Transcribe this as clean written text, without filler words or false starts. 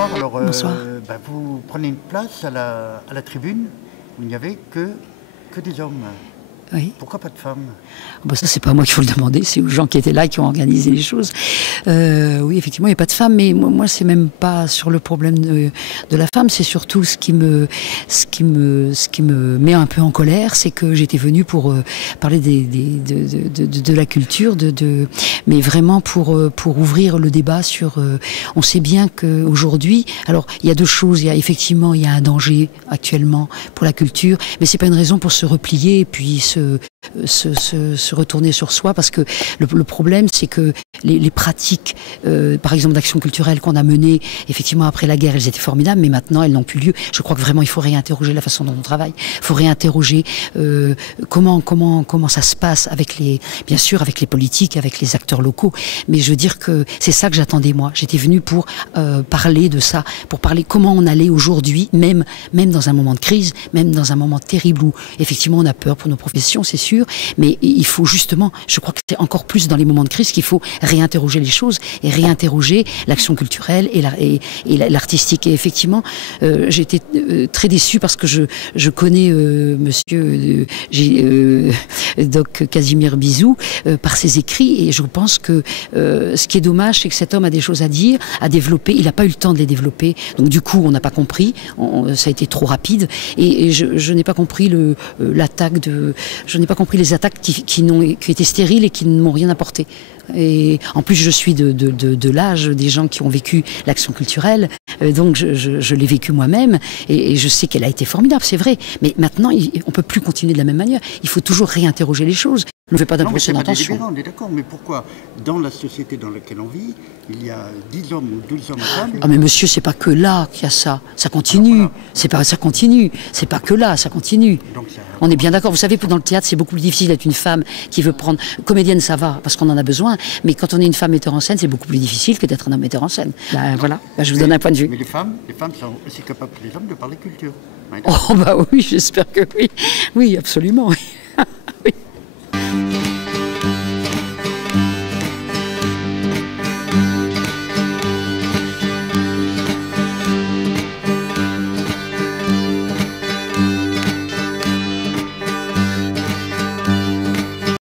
bonsoir. Alors, Bonsoir. vous prenez une place à la tribune où il n'y avait que des hommes. Oui. Pourquoi pas de femmes? Bon, ça, c'est pas moi qu'il faut le demander, c'est aux gens qui étaient là, qui ont organisé les choses. Oui, effectivement, il n'y a pas de femmes, mais moi c'est même pas sur le problème de la femme, c'est surtout ce qui me met un peu en colère, c'est que j'étais venue pour parler de la culture, mais vraiment pour ouvrir le débat sur. On sait bien qu'aujourd'hui, alors il y a deux choses, il y a un danger actuellement pour la culture, mais c'est pas une raison pour se replier et puis se retourner sur soi, parce que le problème c'est que les pratiques par exemple d'action culturelle qu'on a menées effectivement après la guerre, elles étaient formidables, mais maintenant elles n'ont plus lieu. Je crois que vraiment il faut réinterroger la façon dont on travaille, il faut réinterroger comment ça se passe bien sûr avec les politiques, avec les acteurs locaux, mais je veux dire que c'est ça que j'attendais moi. J'étais venue pour parler de ça, pour parler comment on allait aujourd'hui, même dans un moment de crise, même dans un moment terrible où effectivement on a peur pour nos professions, c'est sûr, mais il faut justement, je crois que c'est encore plus dans les moments de crise qu'il faut réinterroger les choses et réinterroger l'action culturelle et l'artistique. Et effectivement, j'ai été très déçue parce que je connais monsieur Doc Casimir Bizou par ses écrits, et je pense que ce qui est dommage, c'est que cet homme a des choses à dire, à développer, il n'a pas eu le temps de les développer, donc du coup on n'a pas compris, ça a été trop rapide, et je n'ai pas compris je n'ai pas compris les attaques qui étaient stériles et qui ne m'ont rien apporté. Et en plus, je suis de l'âge des gens qui ont vécu l'action culturelle, donc je l'ai vécu moi-même, et je sais qu'elle a été formidable, c'est vrai. Mais maintenant, on ne peut plus continuer de la même manière. Il faut toujours réinterroger les choses. On ne fait pas d'impression d'intention. On est d'accord, mais pourquoi, dans la société dans laquelle on vit, il y a 10 hommes ou 12 hommes à table? Ah mais monsieur, c'est pas que là qu'il y a ça. Ça continue. Voilà. Ça continue. C'est pas que là, ça continue. Donc, on est bien d'accord. Vous savez, dans le théâtre, c'est beaucoup plus difficile d'être une femme qui veut prendre... Comédienne, ça va, parce qu'on en a besoin. Mais quand on est une femme metteur en scène, c'est beaucoup plus difficile que d'être un homme metteur en scène. Voilà, je vous donne un point de vue. Mais les femmes sont aussi capables que les hommes de parler culture. Oh bah oui, j'espère que oui. Oui, absolument.